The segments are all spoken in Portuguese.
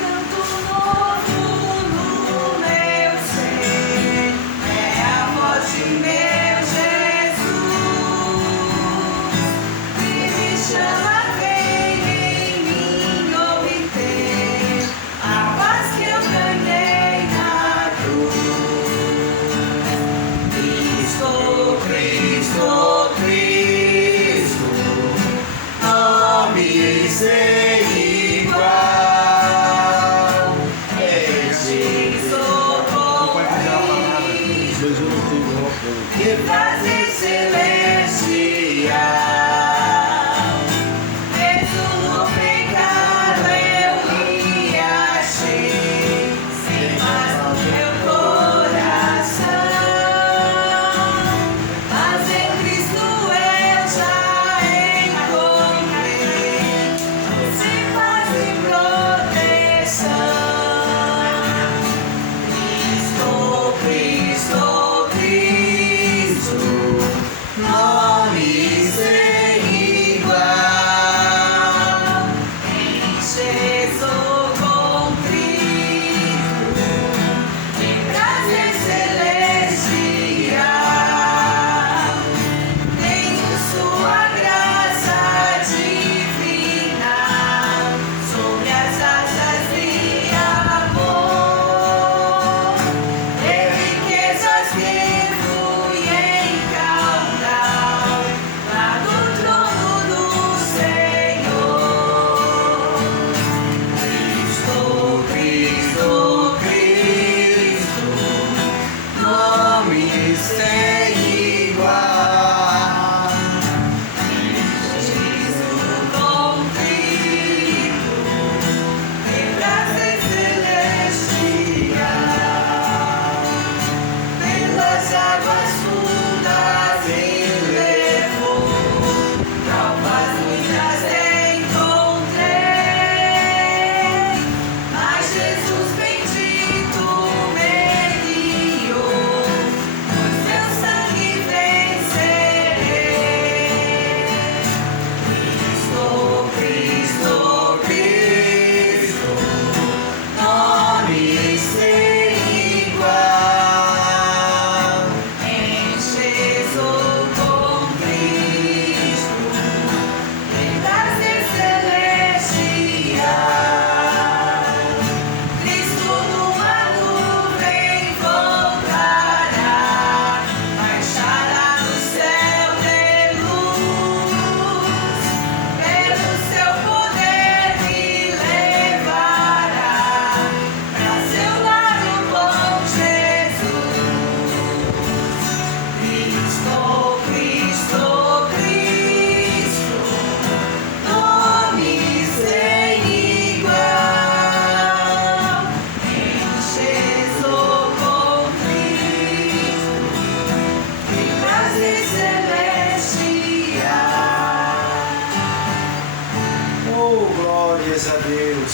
Canto novo no que prazer celestial.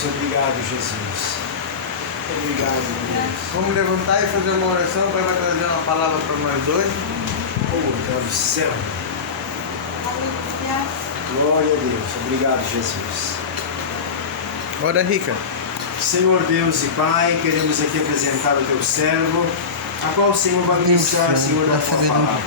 Obrigado, Jesus. Obrigado, Deus. Vamos levantar e fazer uma oração. O Pai vai trazer uma palavra para nós hoje. Oh, Deus do céu. Glória a Deus. Obrigado, Jesus. Ora, Rica. Senhor Deus e Pai, queremos aqui apresentar o Teu servo, a qual o Senhor vai ministrar, Senhor, da Tua palavra.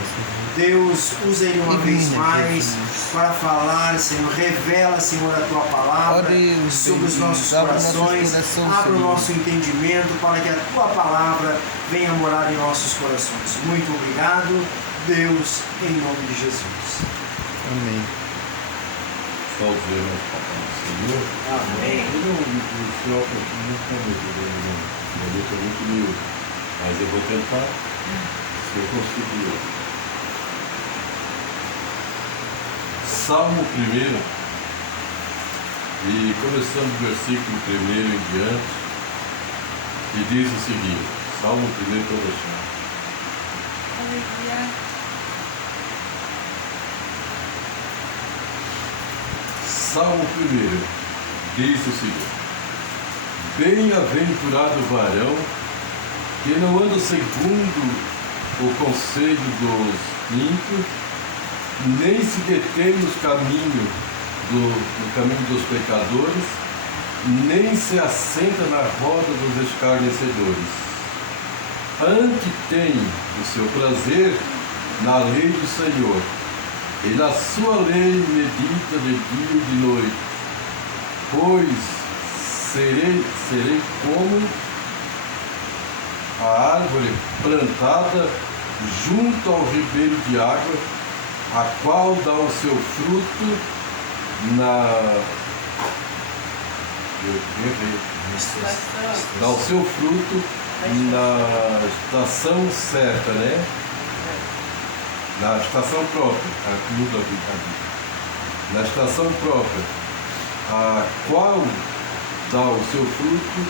Deus, usa ele uma vez mais para falar, Senhor. Revela, Senhor, a Tua palavra sobre os nossos corações. Abra o nosso entendimento para que a Tua palavra venha morar em nossos corações. Muito obrigado, Deus, em nome de Jesus. Amém. Salve Senhor. Amém. O Senhor continua comigo, eu estou muito miúdo, mas eu vou tentar, se eu conseguir. Salmo 1, e começando do versículo 1 em diante, e diz o seguinte, Salmo 1 que eu vou chamar. Aleluia. Salmo 1 diz o seguinte: Bem-aventurado o varão que não anda segundo o conselho dos ímpios, nem se detém no caminho dos pecadores, nem se assenta na roda dos escarnecedores. Antes tem o seu prazer na lei do Senhor, e na sua lei medita de dia e de noite. Pois serei como a árvore plantada junto ao ribeiro de água, a qual dá o seu fruto na estação certa, né? Na estação própria, muda a Bíblia. Na estação própria, a qual dá o seu fruto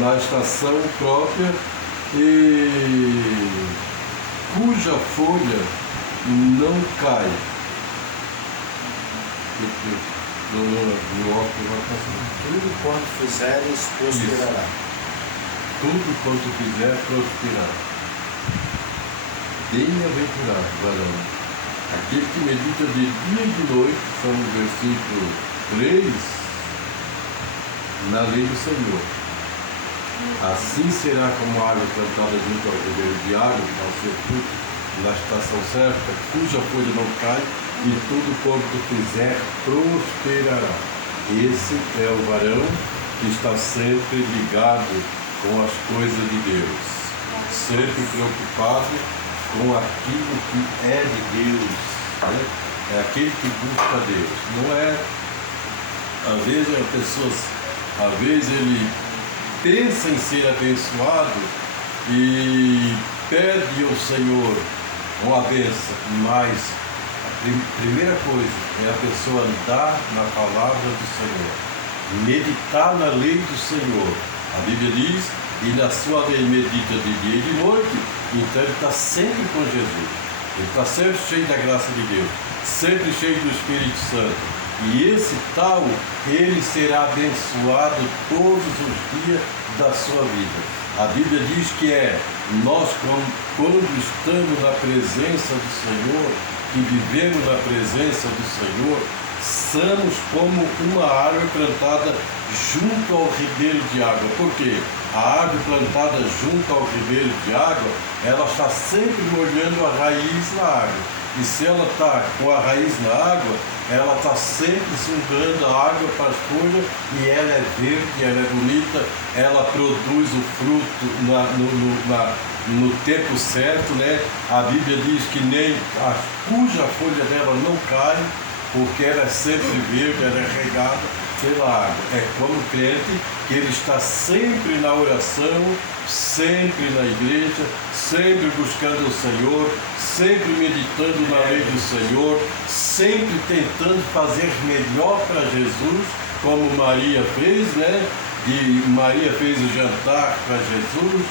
na estação própria e cuja folha não cai. Tudo quanto fizeres prosperará. Tudo quanto fizer prosperará. Bem-aventurado, varão, aquele que medita de dia e de noite, são no versículo 3, na lei do Senhor. Assim será como a árvore plantada junto ao ribeiro de água, que dá o seu fruto na estação certa, cuja folha não cai, e tudo quanto fizer prosperará. Esse é o varão que está sempre ligado com as coisas de Deus, sempre preocupado com aquilo que é de Deus, né? É aquele que busca Deus. Não é, às vezes às vezes ele pensa em ser abençoado e pede ao Senhor uma bênção, mas a primeira coisa é a pessoa andar na palavra do Senhor, meditar na lei do Senhor. A Bíblia diz, e na sua lei medita de dia e de noite, então ele está sempre com Jesus, ele está sempre cheio da graça de Deus, sempre cheio do Espírito Santo. E esse tal, ele será abençoado todos os dias da sua vida. A Bíblia diz que nós quando estamos na presença do Senhor, que vivemos na presença do Senhor, somos como uma árvore plantada junto ao ribeiro de água. Por quê? A árvore plantada junto ao ribeiro de água, ela está sempre molhando a raiz na água. E se ela está com a raiz na água, ela está sempre sugando a água para as folhas, e ela é verde, ela é bonita, ela produz o fruto no tempo certo, né? A Bíblia diz que nem cuja folha dela não cai, porque ela é sempre verde, ela é regada pela água. É como o crente que ele está sempre na oração, sempre na igreja, sempre buscando o Senhor, sempre meditando na lei do Senhor, sempre tentando fazer melhor para Jesus, como Maria fez, né? E Maria fez o jantar para Jesus,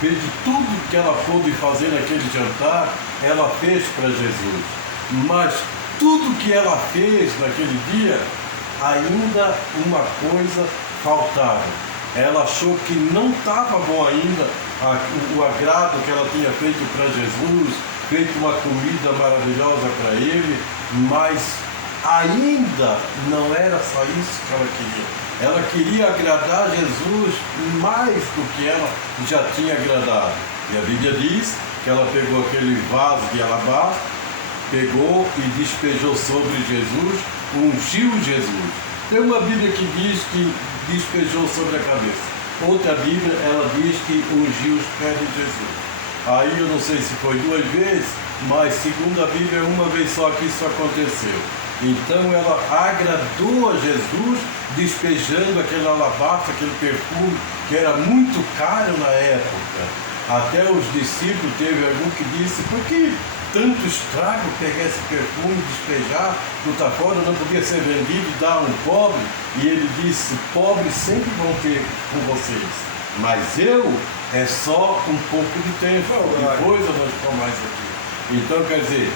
fez de tudo que ela pôde fazer naquele jantar, ela fez para Jesus. Mas tudo que ela fez naquele dia, ainda uma coisa faltava. Ela achou que não estava bom ainda o agrado que ela tinha feito para Jesus, feito uma comida maravilhosa para ele, mas ainda não era só isso que ela queria. Ela queria agradar Jesus mais do que ela já tinha agradado. E a Bíblia diz que ela pegou aquele vaso de alabastro, pegou e despejou sobre Jesus, ungiu Jesus. Tem uma Bíblia que diz que despejou sobre a cabeça. Outra Bíblia, ela diz que ungiu os pés de Jesus. Aí eu não sei se foi 2 vezes, mas segundo a Bíblia, uma vez só que isso aconteceu. Então ela agradou a Jesus, despejando aquele alabastro, aquele perfume, que era muito caro na época. Até os discípulos, teve algum que disse, por que tanto estrago pegar esse perfume, despejar, botar fora, não podia ser vendido e dar a um pobre? E ele disse, pobres sempre vão ter com vocês, mas eu é só um pouco de tempo, depois eu não estou mais aqui. Então quer dizer,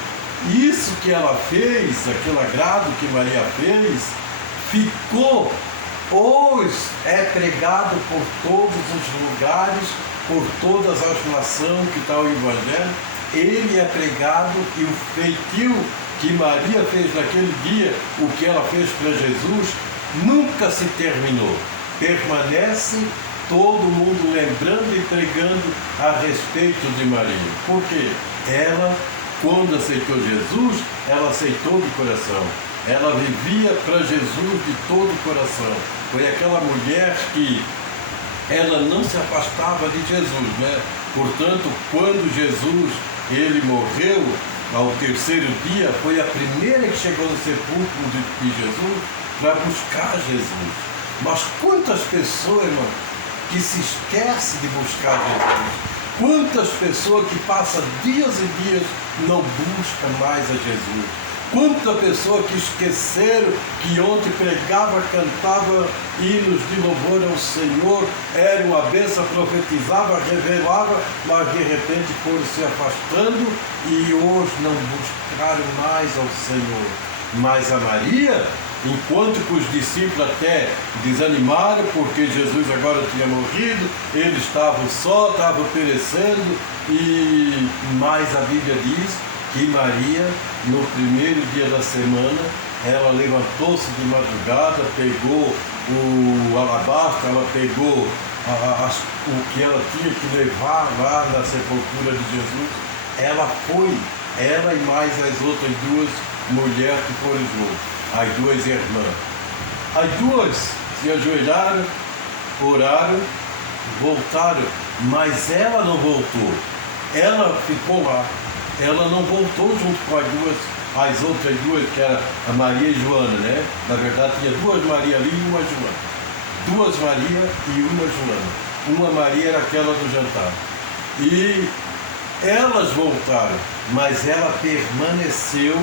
isso que ela fez, aquele agrado que Maria fez, ficou, hoje é pregado por todos os lugares, por todas as nações que está o Evangelho. Ele é pregado, e o feitio que Maria fez naquele dia, o que ela fez para Jesus, nunca se terminou. Permanece todo mundo lembrando e pregando a respeito de Maria. Por quê? Ela, quando aceitou Jesus, ela aceitou de coração. Ela vivia para Jesus de todo o coração. Foi aquela mulher que ela não se afastava de Jesus, né? Portanto, quando Jesus ele morreu, ao 3º dia, foi a primeira que chegou no sepulcro de Jesus para buscar Jesus. Mas quantas pessoas, irmão, que se esquecem de buscar Jesus, Quantas pessoas que passam dias e dias não buscam mais a Jesus. Quanta pessoa que esqueceram que ontem pregava, cantava hinos de louvor ao Senhor, era uma bênção, profetizava, revelava, mas de repente foram se afastando e hoje não buscaram mais ao Senhor. Mas a Maria, enquanto que os discípulos até desanimaram, porque Jesus agora tinha morrido, eles estavam só, estavam perecendo, mas a Bíblia diz que Maria, no primeiro dia da semana, ela levantou-se de madrugada, pegou o alabastro, ela pegou o que ela tinha que levar lá na sepultura de Jesus. Ela foi, ela e mais as outras duas mulheres que foram juntas, as duas irmãs. As duas se ajoelharam, oraram, voltaram, mas ela não voltou. Ela ficou lá. Ela não voltou junto com as outras duas, que era a Maria e Joana, né? Na verdade tinha duas Maria ali e uma Joana. Duas Maria e uma Joana. Uma Maria era aquela do jantar. E elas voltaram, mas ela permaneceu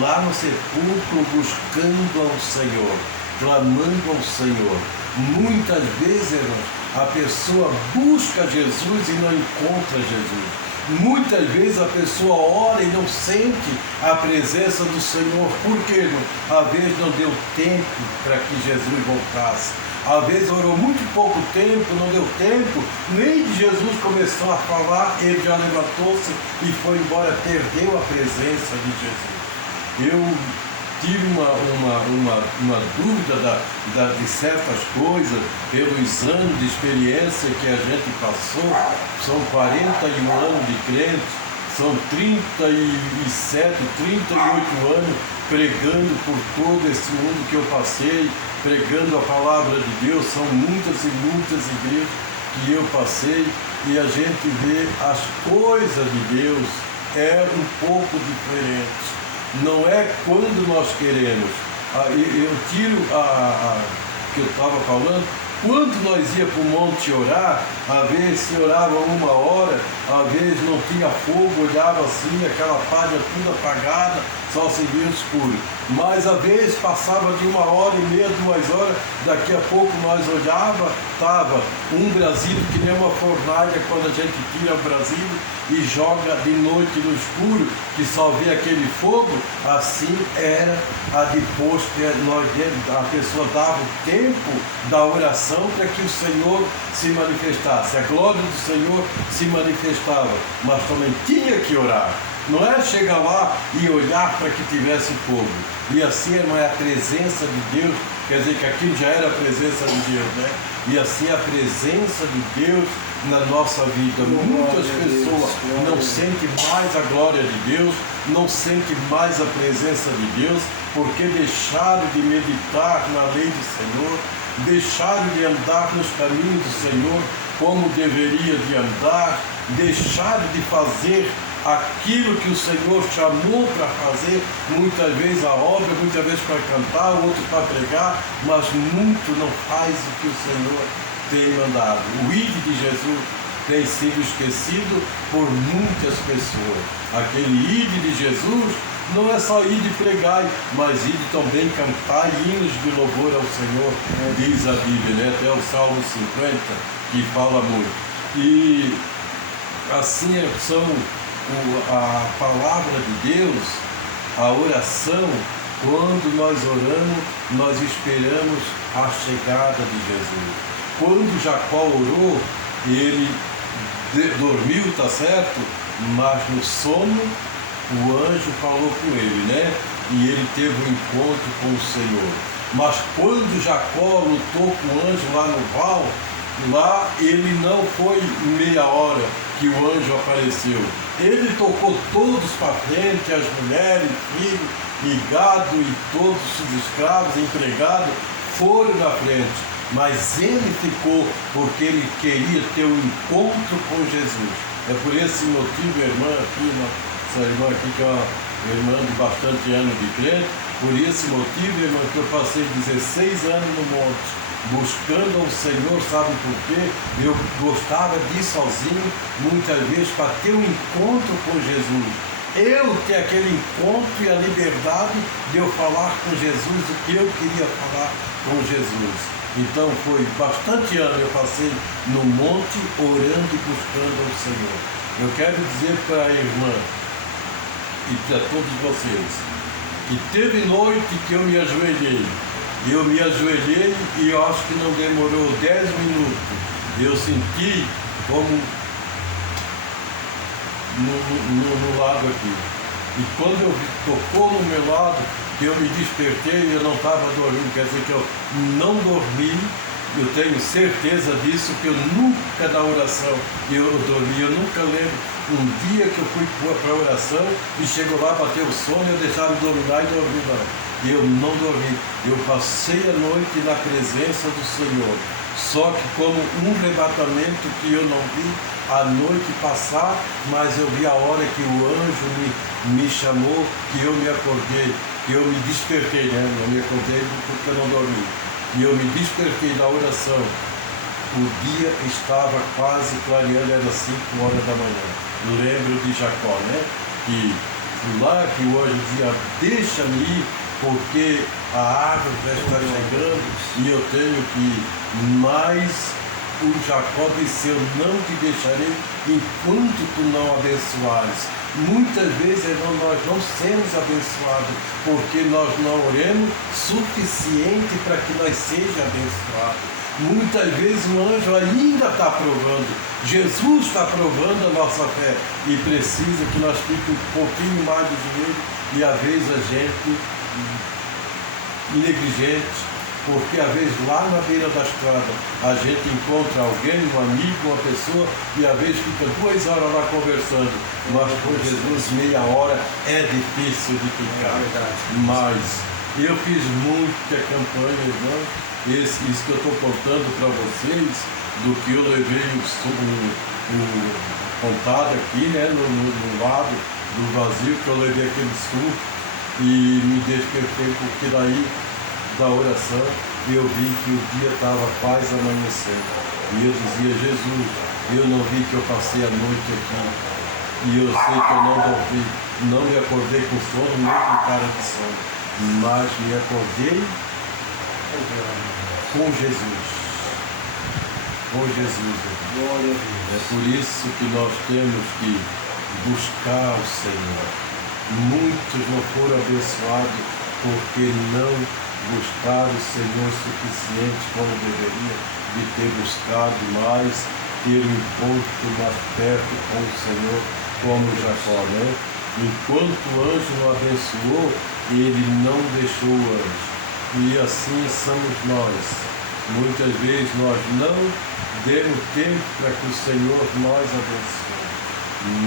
lá no sepulcro buscando ao Senhor, clamando ao Senhor. Muitas vezes, irmãos, a pessoa busca Jesus e não encontra Jesus. Muitas vezes a pessoa ora e não sente a presença do Senhor. Por quê, irmão? Às vezes não deu tempo para que Jesus voltasse. Às vezes orou muito pouco tempo, não deu tempo, nem Jesus começou a falar, ele já levantou-se e foi embora, perdeu a presença de Jesus. Eu tive uma dúvida de certas coisas pelos anos de experiência que a gente passou. São 41 anos de crente, são 37, 38 anos pregando por todo esse mundo que eu passei, pregando a palavra de Deus. São muitas e muitas igrejas que eu passei e a gente vê as coisas de Deus é um pouco diferente. Não é quando nós queremos. Eu tiro que eu estava falando. Quando nós ia para o monte orar, às vezes se orava 1 hora, às vezes não tinha fogo, olhava assim, aquela palha tudo apagada, só se via escuro. Mas às vezes passava de 1h30, 2 horas, daqui a pouco nós olhava, estava um brasileiro que nem uma fornalha quando a gente tira o brasileiro e joga de noite no escuro, que só vê aquele fogo. Assim era depois que a pessoa dava o tempo da oração para que o Senhor se manifestasse. A glória do Senhor se manifestava, mas também tinha que orar. Não é chegar lá e olhar para que tivesse fogo. E assim, irmão, é a presença de Deus. Quer dizer que aquilo já era a presença de Deus, né? E assim a presença de Deus na nossa vida. Muitas pessoas não sentem mais a glória de Deus, não sentem mais a presença de Deus, porque deixaram de meditar na lei do Senhor, deixaram de andar nos caminhos do Senhor como deveria de andar, deixaram de fazer aquilo que o Senhor chamou para fazer, muitas vezes a obra, muitas vezes para cantar, outros para pregar, mas muito não faz o que o Senhor tem mandado. O ID de Jesus tem sido esquecido por muitas pessoas. Aquele ID de Jesus não é só ir de pregar, mas ir de também cantar hinos de louvor ao Senhor, diz a Bíblia, né? Até o Salmo 50, que fala muito. E assim são a palavra de Deus, a oração. Quando nós oramos, nós esperamos a chegada de Jesus. Quando Jacó orou, ele dormiu, tá certo? Mas no sono, o anjo falou com ele, né? E ele teve um encontro com o Senhor. Mas quando Jacó lutou com o anjo lá no val, lá ele não foi meia hora que o anjo apareceu. Ele tocou todos para frente, as mulheres, filhos e gado e todos os escravos, empregados, foram na frente. Mas ele ficou porque ele queria ter um encontro com Jesus. É por esse motivo, irmã aqui, essa irmã aqui que é uma irmã de bastante anos de crente, por esse motivo, irmã, que eu passei 16 anos no monte. buscando ao Senhor, sabe por quê? Eu gostava de ir sozinho, muitas vezes, para ter um encontro com Jesus. Eu ter aquele encontro e a liberdade de eu falar com Jesus o que eu queria falar com Jesus. Então foi bastante ano eu passei no monte orando e buscando ao Senhor. Eu quero dizer para a irmã e para todos vocês que teve noite que eu me ajoelhei. Eu me ajoelhei e eu acho que não demorou 10 minutos. Eu senti como no lado aqui. E quando eu tocou no meu lado, que eu me despertei, eu não estava dormindo, quer dizer que eu não dormi. Eu tenho certeza disso, que eu nunca na oração eu dormi. Eu nunca lembro um dia que eu fui para a oração e chegou lá, bateu o sono, eu deixava de dormir lá e dormi não. Eu não dormi. Eu passei a noite na presença do Senhor. Só que como um arrebatamento que eu não vi a noite passar, mas eu vi a hora que o anjo me chamou, que eu me acordei, que eu me despertei, né? Eu me acordei porque eu não dormi. E eu me despertei da oração. O dia estava quase clareando, era 5 horas da manhã. Lembro de Jacó, né? Que lá que o anjo dizia, deixa-me ir, porque a árvore já está chegando e eu tenho que ir. Mas o Jacó disse, eu não te deixarei enquanto tu não abençoares. Muitas vezes, irmão, nós não sermos abençoados, porque nós não oremos suficiente para que nós sejamos abençoados. Muitas vezes o anjo ainda está provando, Jesus está provando a nossa fé e precisa que nós fiquemos um pouquinho mais do joelho e às vezes a gente negligente. Porque às vezes lá na beira da estrada a gente encontra alguém, um amigo, uma pessoa, e às vezes fica 2 horas lá conversando. Mas com Jesus meia hora é difícil de ficar. Mas eu fiz muita campanha, irmão. Isso que eu estou contando para vocês, do que eu levei contado aqui, né, no lado do vazio, que eu levei aquele suco e me despertei, porque daí da oração, eu vi que o dia estava quase amanhecendo. E eu dizia, Jesus, eu não vi que eu passei a noite aqui. E eu sei que eu não dormi, não me acordei com sono, nem com cara de sono. Mas me acordei com Jesus. Com Jesus. É por isso que nós temos que buscar o Senhor. Muitos não foram abençoados porque não buscar o Senhor suficiente como deveria, de ter buscado mais, ter um encontro mais perto com o Senhor, como Jacó, né? Enquanto o anjo não abençoou, ele não deixou o anjo. E assim somos nós. Muitas vezes nós não demos tempo para que o Senhor nós abençoe.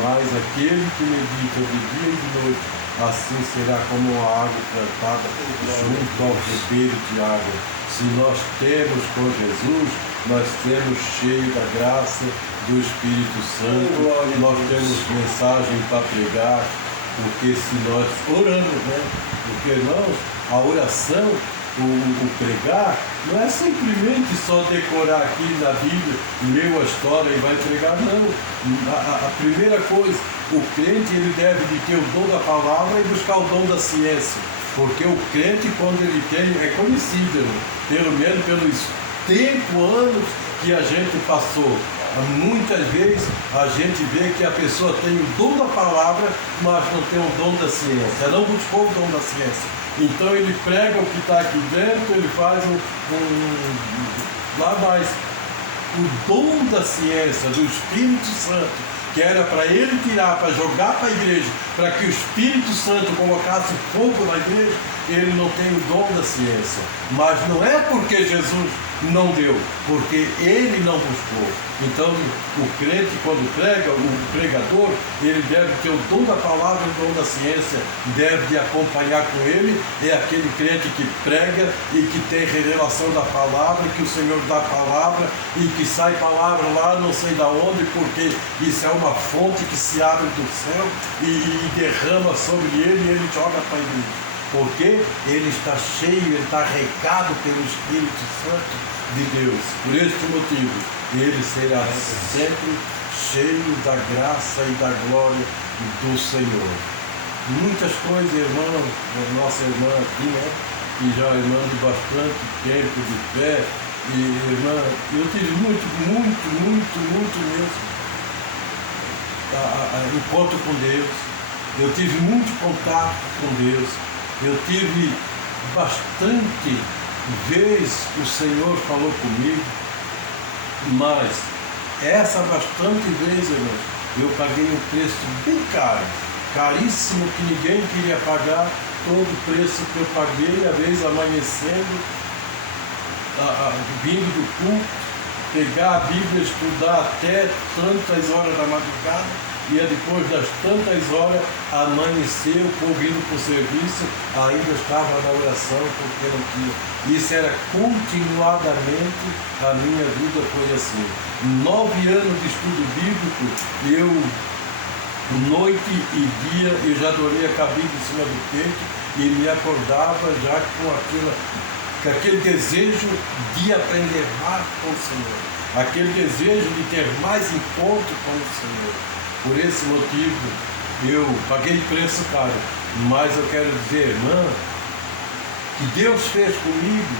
Mas aquele que medita de dia e de noite, assim será como a água plantada junto ao ribeiro de água. Se nós temos com Jesus, nós temos cheio da graça do Espírito Santo, nós temos mensagem para pregar, porque se nós oramos, né? Porque irmãos, a oração, o pregar, não é simplesmente só decorar aqui na Bíblia, leu a história e vai pregar, não. A primeira coisa, o crente ele deve de ter o dom da palavra e buscar o dom da ciência, porque o crente, quando ele tem, é conhecido, pelo menos pelos anos que a gente passou. Muitas vezes a gente vê que a pessoa tem o dom da palavra, mas não tem o dom da ciência, não buscou o dom da ciência. Então ele prega o que está aqui dentro, ele faz lá mais o dom da ciência, do Espírito Santo, que era para ele tirar, para jogar para a igreja, para que o Espírito Santo colocasse fogo na igreja, ele não tem o dom da ciência. Mas não é porque Jesus não deu, porque ele não buscou. Então, o crente, quando prega, o pregador, ele deve ter o dom da palavra e o dom da ciência, deve de acompanhar com ele. É aquele crente que prega e que tem revelação da palavra, que o Senhor dá a palavra e que sai palavra lá não sei da onde, porque isso é uma fonte que se abre do céu e derrama sobre ele e ele joga para a igreja. Porque ele está cheio, ele está regado pelo Espírito Santo. de Deus. Por este motivo, ele será sempre cheio da graça e da glória do Senhor. Muitas coisas, irmão, nossa irmã aqui, né? E já irmã de bastante tempo de fé, e irmã, eu tive muito mesmo encontro com Deus. Eu tive muito contato com Deus. Eu tive bastante vezes o Senhor falou comigo, mas essa bastante vezes, irmãos, eu paguei um preço bem caro, caríssimo, que ninguém queria pagar, todo o preço que eu paguei, às vezes amanhecendo, vindo do culto, pegar a Bíblia, estudar até tantas horas da madrugada, e depois das tantas horas amanheceu, vindo para o serviço, ainda estava na oração, porque não tinha. Isso era continuadamente, a minha vida foi assim. 9 anos de estudo bíblico, eu, noite e dia, eu já dormia com a Bíblia em cima do peito e me acordava já com aquele desejo de aprender mais com o Senhor, aquele desejo de ter mais encontro com o Senhor. Por esse motivo, eu paguei preço caro, mas eu quero dizer, irmã, que Deus fez comigo.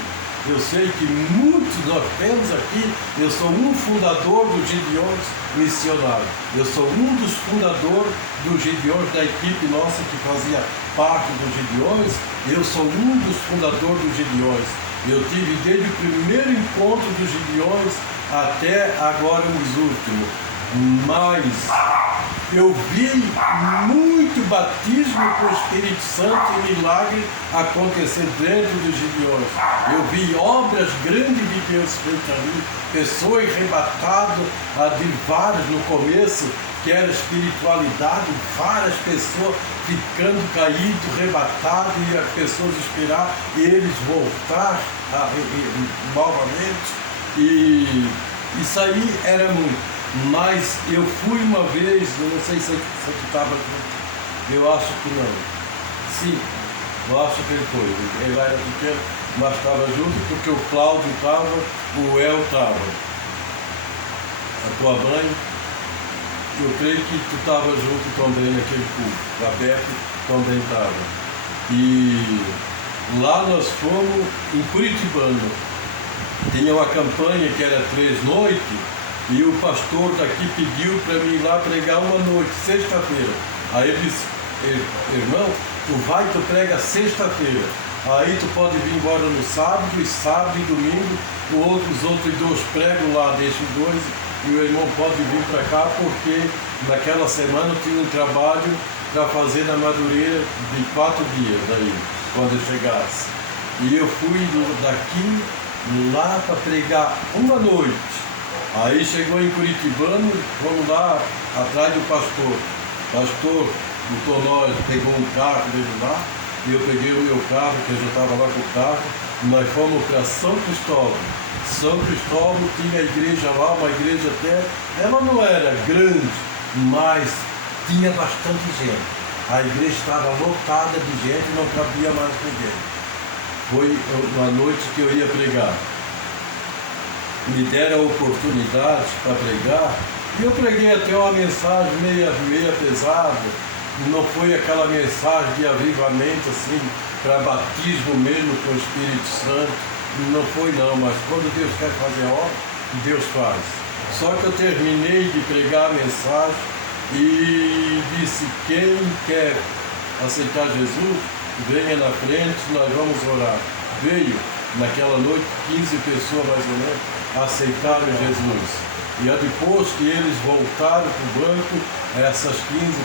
Eu sei que muitos nós temos aqui, eu sou um fundador dos Gideões missionários. Eu sou um dos fundadores dos Gideões, da equipe nossa que fazia parte dos Gideões. Eu sou um dos fundadores dos Gideões. Eu tive desde o primeiro encontro dos Gideões até agora os últimos. Mas eu vi muito batismo com o Espírito Santo e milagre acontecer dentro dos Gideões. Eu vi obras grandes de Deus feitas ali, pessoas arrebatadas, de várias no começo, que era espiritualidade, várias pessoas ficando caídas, arrebatadas, e as pessoas esperar eles voltar novamente. E isso aí era muito. Mas eu fui uma vez, eu não sei se você estava junto, eu acho que não. Sim, eu acho que ele foi. Ele era pequeno, mas estava junto porque o Cláudio estava, o El estava. A tua mãe, eu creio que tu estava junto também naquele culto. A Beto também estava. E lá nós fomos em Curitibano. Tinha uma campanha que era 3 noites. E o pastor daqui pediu para mim ir lá pregar uma noite, sexta-feira. Aí ele disse, irmão, tu prega sexta-feira. Aí tu pode vir embora no sábado e domingo, os outros 2 pregam lá, deixam 2, e o irmão pode vir para cá, porque naquela semana eu tinha um trabalho para fazer na Madureira de 4 dias daí, quando eu chegasse. E eu fui daqui lá para pregar uma noite. Aí chegou em Curitibano, vamos lá atrás do pastor. Pastor botou nós, pegou um carro dele lá, e eu peguei o meu carro, que eu já estava lá com o carro, e nós fomos para São Cristóvão. São Cristóvão tinha a igreja lá, uma igreja até, ela não era grande, mas tinha bastante gente. A igreja estava lotada de gente, não cabia mais ninguém. Foi uma noite que eu ia pregar. Me deram a oportunidade para pregar, e eu preguei até uma mensagem meia pesada, não foi aquela mensagem de avivamento assim, para batismo mesmo com o Espírito Santo, não foi não, mas quando Deus quer fazer a obra, Deus faz. Só que eu terminei de pregar a mensagem e disse, quem quer aceitar Jesus, venha na frente, nós vamos orar. Veio, naquela noite, 15 pessoas mais ou menos, aceitaram Jesus. E depois que eles voltaram para o banco, essas 15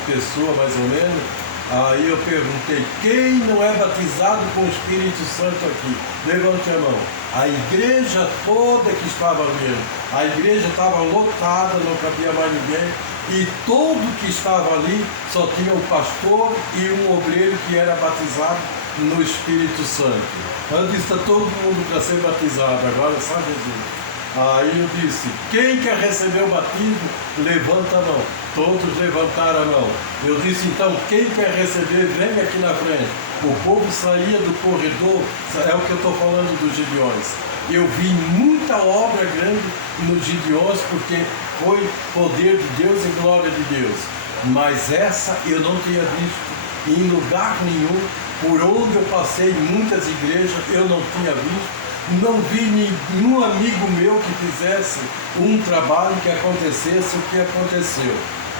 pessoas mais ou menos, aí eu perguntei, quem não é batizado com o Espírito Santo aqui? Levante a mão. A igreja toda que estava vendo, a igreja estava lotada, não cabia mais ninguém, e todo que estava ali só tinha um pastor e um obreiro que era batizado no Espírito Santo. Antes está todo mundo para ser batizado, agora só Jesus. Aí eu disse, quem quer receber o batismo, levanta a mão. Todos levantaram a mão. Eu disse, então, quem quer receber, vem aqui na frente. O povo saía do corredor, é o que eu estou falando dos Gideões. Eu vi muita obra grande nos Gideões, porque foi poder de Deus e glória de Deus. Mas essa eu não tinha visto em lugar nenhum. Por onde eu passei, muitas igrejas, eu não tinha visto. Não vi nenhum amigo meu que fizesse um trabalho que acontecesse o que aconteceu.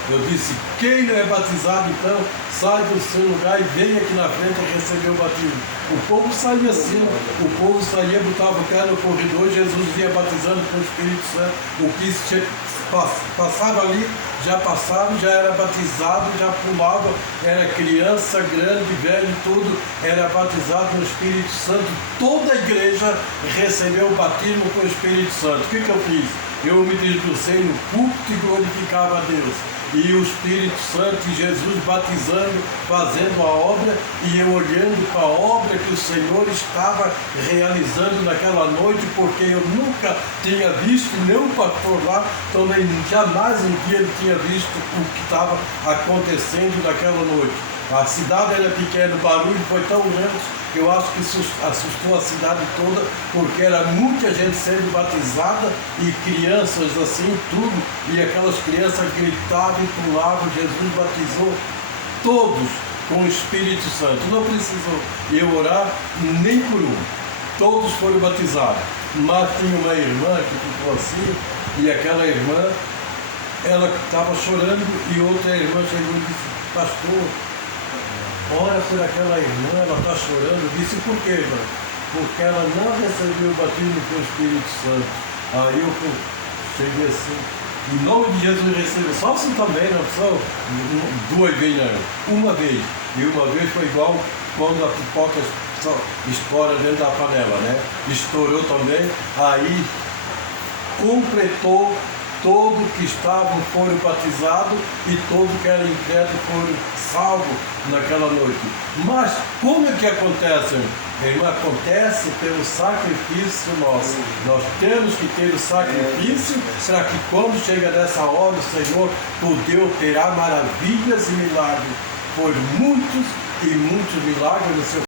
Eu disse, quem não é batizado, então, sai do seu lugar e vem aqui na frente e receber o batismo. O povo saía assim, o povo saía, botava o cara no corredor, Jesus ia batizando com o Espírito Santo. O que passava ali, já passava, já era batizado, já pulava, era criança, grande, velho, tudo, era batizado no Espírito Santo. Toda a igreja recebeu o batismo com o Espírito Santo. O que eu fiz? Eu me debrucei no púlpito e glorificava a Deus. E o Espírito Santo e Jesus batizando, fazendo a obra, e eu olhando para a obra que o Senhor estava realizando naquela noite, porque eu nunca tinha visto, nem o pastor lá, também jamais um dia ele tinha visto o que estava acontecendo naquela noite. A cidade era pequena, o barulho foi tão grande que eu acho que assustou a cidade toda, porque era muita gente sendo batizada e crianças assim, tudo, e aquelas crianças gritavam e pulavam. Jesus batizou todos com o Espírito Santo. Não precisou eu orar nem por um. Todos foram batizados. Mas tinha uma irmã que ficou assim, e aquela irmã, ela estava chorando, e outra irmã chegou e disse, pastor, ora por aquela irmã, ela está chorando. Eu disse, por quê, irmã? Porque ela não recebeu o batismo com o Espírito Santo. Aí eu cheguei assim, em nome de Jesus recebeu, só assim também, não só duas vezes, não, uma vez. E uma vez foi igual quando a pipoca estoura dentro da panela, né? Estourou também, aí completou. Todos que estavam foram batizados e todos que eram incrédulos foram salvos naquela noite. Mas como é que acontece? Irmã, acontece pelo sacrifício nosso. Nós temos que ter o sacrifício para que quando chega nessa hora o Senhor poder operar maravilhas e milagres. Por muitos e muitos milagres no seu